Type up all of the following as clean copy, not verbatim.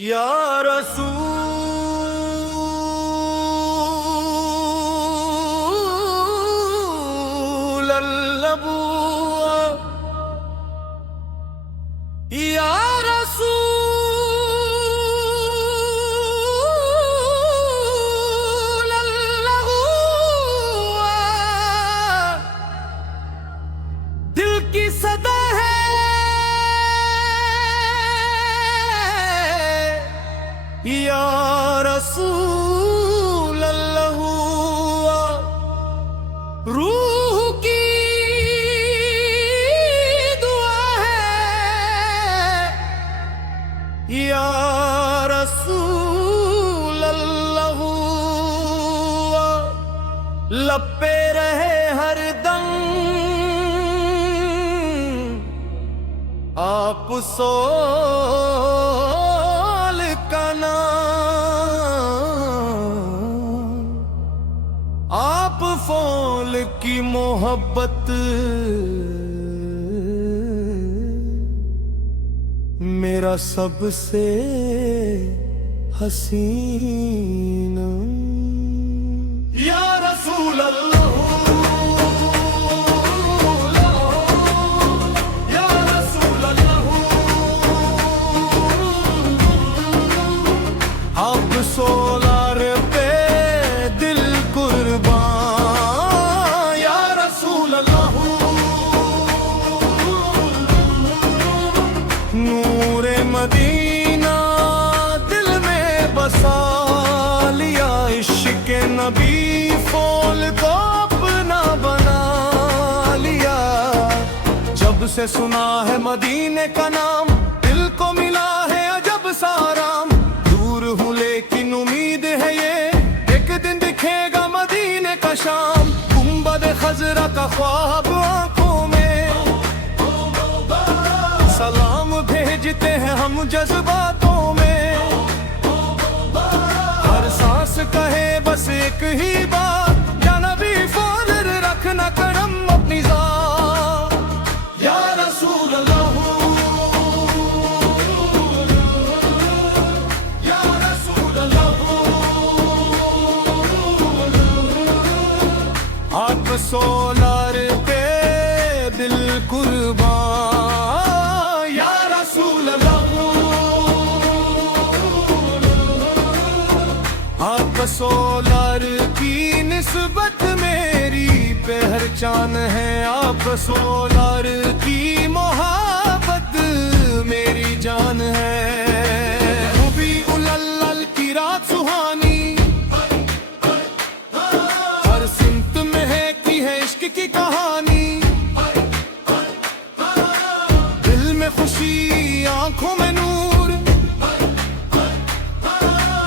या रसूल अल्लाह, या रसूल अल्लाह, दिल की सदा है या रसूल अल्लाह, रूह की दुआ है या रसूल अल्लाह, लब पे रहे हर दम आप सोल का नाम, आप फौल की मोहब्बत मेरा सबसे हसीन। या रसूल अल्लाह, सोलार पे दिल कुर्बान या रसूल अल्लाह, नूरे मदीना दिल में बसा लिया, इश्क नबी फौल को अपना बना लिया। जब से सुना है मदीने का नाम, दिल को मिला है अजब साराम। हूँ लेकिन उम्मीद है ये, एक दिन दिखेगा मदीने का शाम। गुंबद खजरा का ख्वाब आंखों में, सलाम भेजते हैं हम जज्बातों में। हर सांस कहे बस एक ही बात, या नबी फौल रखना करम अपनी ज़ात। या रसूल अल्लाह, आप सोलार पे दिल कुर्बान या रसूल अल्लाह, आप सोलार की निस्बत मेरी पहचान है। आप सोलार की मोहब्बत मेरी जान है। रबीउल अव्वल की रात सुहानी, की कहानी, दिल में खुशी आंखों में नूर,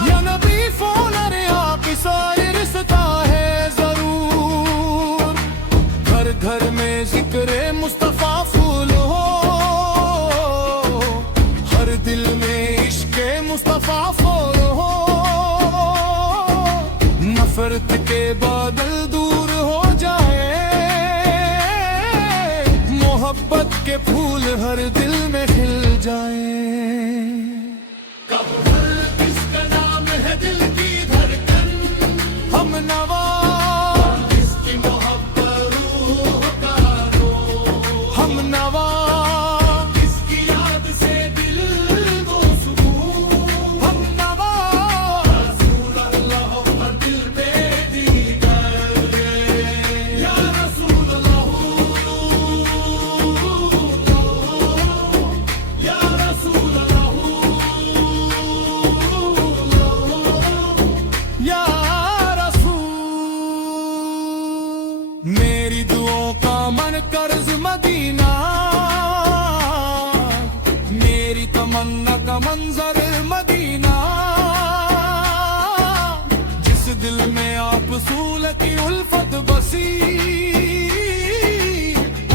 या नबी फौल आपकी सारी रिश्ता है जरूर। घर घर में जिक्र मुस्तफा फूल हो, हर दिल में इश्क मुस्तफा फौल हो। नफरत के बादल दूर हो जाए, मोहब्बत के फूल हर दिल में खिल जाए। कब किसका नाम है दिल की धड़कन, हम नवा इसकी मोहब्बत रूह का रो, हम नवा इसकी याद से दिल को सुकून, हम नवा रसूल अल्लाह पर दिल पे दी कर। या रसूल अल्लाह, मेरी दुआओं का मन कर्ज मदीना, मेरी तमन्ना का मंजर मदीना। जिस दिल में आप रसूल की उल्फत बसी,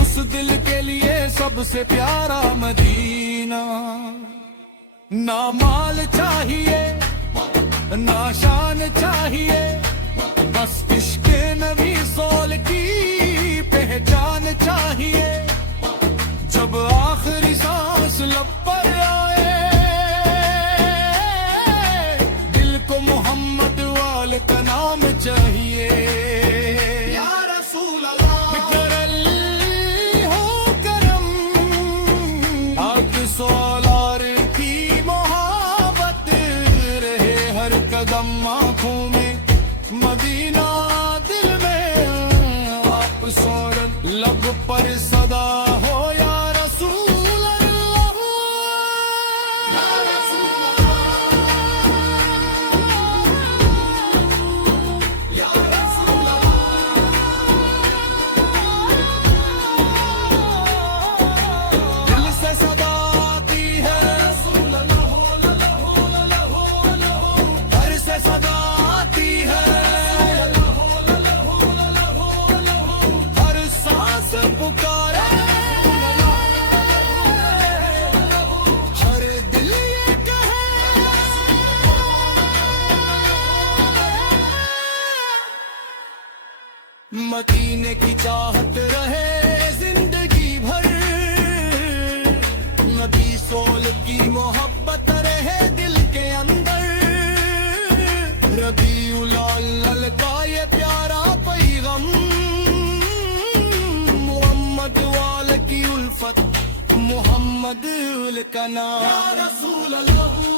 उस दिल के लिए सबसे प्यारा मदीना। ना माल चाहिए ना शान चाहिए, बस इश्क नबी सोल की पहचान चाहिए। जब आखिरी सांस लब पर आए, दम आँखों में मदीना दिल में आप सूरत लब पर सदा हो या रसूल अल्लाह। या रसूल अल्लाह। दिल से सदा आती है घर से सदा आती है हर सांस पुकारे हर दिल ये कहे मदीने की चाहत रहे जिंदगी भर नबी सोल की मोहब्बत रहे दिल के अंदर रबीउल अव्वल का ये प्यारा पैगम मोहम्मद वाल की उल्फत मोहम्मद का नाम या रसूल अल्लाह।